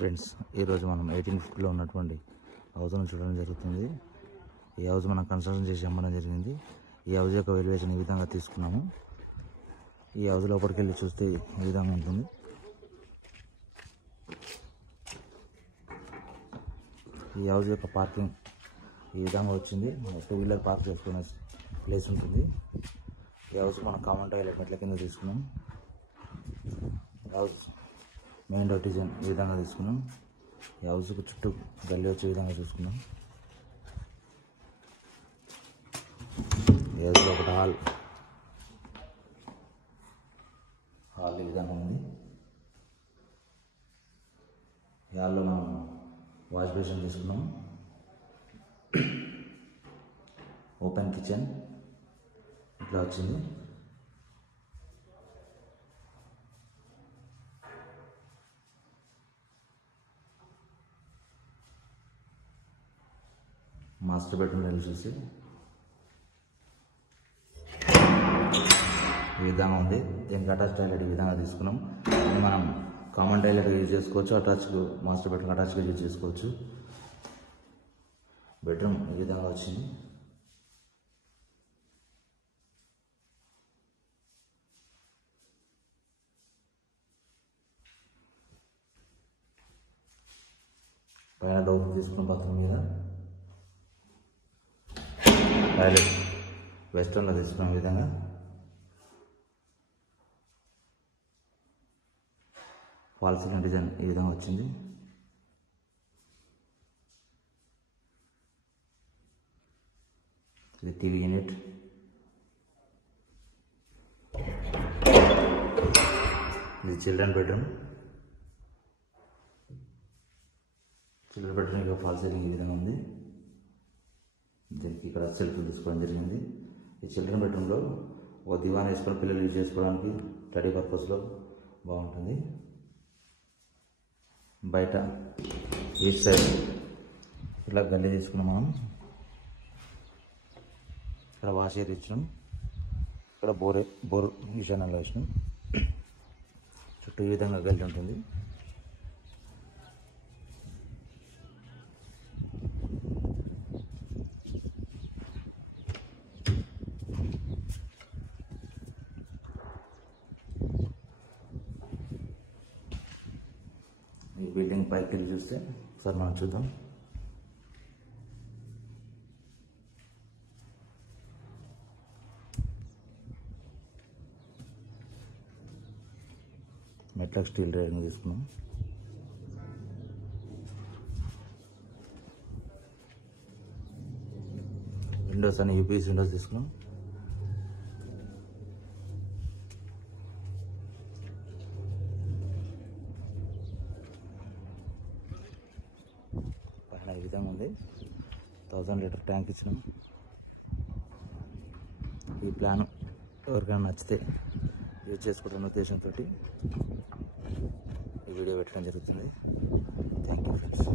Friends, ఈరోజు మనం 1850లో ఉన్నటువంటి హౌస్ను చూడడం జరుగుతుంది. ఈ హౌస్ మనం కన్స్ట్రక్షన్ చేసి అమ్మడం జరిగింది. ఈ హౌస్ యొక్క వాల్యుయేషన్ ఈ విధంగా తీసుకున్నాము. ఈ హౌస్ లోపలికి వెళ్ళి చూస్తే ఈ విధంగా ఉంటుంది. ఈ హౌస్ యొక్క పార్కింగ్ ఈ విధంగా వచ్చింది. 2 వీలర్ పార్క్ చేసుకునే ప్లేస్ ఉంటుంది. ఈ హౌస్ మనం కామన్ టాయిలెట్ మెట్ల కింద తీసుకున్నాం. హౌస్ మెయిన్ డోర్ డిజైన్ ఈ విధంగా తీసుకున్నాం. ఈ హౌస్కు చుట్టూ గల్లీ వచ్చే విధంగా చూసుకున్నాం. ఈ హౌస్లో ఒకటి హాల్ ఈ విధంగా ఉంది. ఈ హాల్లో మనం వాష్ బేసిన్ తీసుకున్నాం. ఓపెన్ కిచెన్ ఇట్లా వచ్చింది. మాస్టర్ బెడ్రూమ్ వెళ్ళి చూసి ఈ విధంగా ఉంది. దీనికి అటాచ్ టాయిలెట్ ఈ విధంగా తీసుకున్నాం. ఇది మనం కామన్ టాయిలెట్ యూజ్ చేసుకోవచ్చు, అటాచ్ మాస్టర్ బెడ్రూమ్ అటాచ్గా యూజ్ చేసుకోవచ్చు. బెడ్రూమ్ ఈ విధంగా వచ్చింది. పైన డోర్ తీసుకున్నాం. బాత్రూమ్ మీద టాయిలెట్ వెస్టర్న్లో తీసుకున్న విధంగా ఫాల్ సీలింగ్ డిజైన్ ఈ విధంగా వచ్చింది. ఇది టీవీ యూనిట్. ఇది చిల్డ్రన్ బెడ్రూమ్. చిల్డ్రన్ బెడ్రూమ్ ఇక ఫాల్ సీలింగ్ ఈ విధంగా ఉంది. దీనికి ఇక్కడ సెల్ఫ్ తీసుకోవడం జరిగింది. ఈ చిల్డ్రన్ బెడ్రూమ్లో ఒక దివాన్ వేసుకొని పిల్లలు యూజ్ చేసుకోవడానికి స్టడీ పర్పస్లో బాగుంటుంది. బయట ఈస్ట్ సైడ్ ఇలా గల్లీ తీసుకున్నాం. మనం ఇక్కడ వాష్ ఏరియా ఇచ్చినాం. ఇక్కడ బోర్ ఈశాన్యంలో వేసినాం. చుట్టూ ఈ విధంగా గల్లీ ఉంటుంది. ఈ బిల్డింగ్ పైకి వెళ్ళి చూస్తే ఒకసారి మనం చూద్దాం. మెట్లకు స్టీల్ రైలింగ్ తీసుకున్నాం. విండోస్ అని యూపీఎస్ విండోస్ తీసుకున్నాం. పైన ఈ విధంగా ఉంది. 1000 లీటర్ ట్యాంక్ ఇచ్చినాం. ఈ ప్లాన్ ఎవరికైనా నచ్చితే యూజ్ చేసుకోవడం ఉద్దేశంతో ఈ వీడియో పెట్టడం జరుగుతుంది. Thank you friends.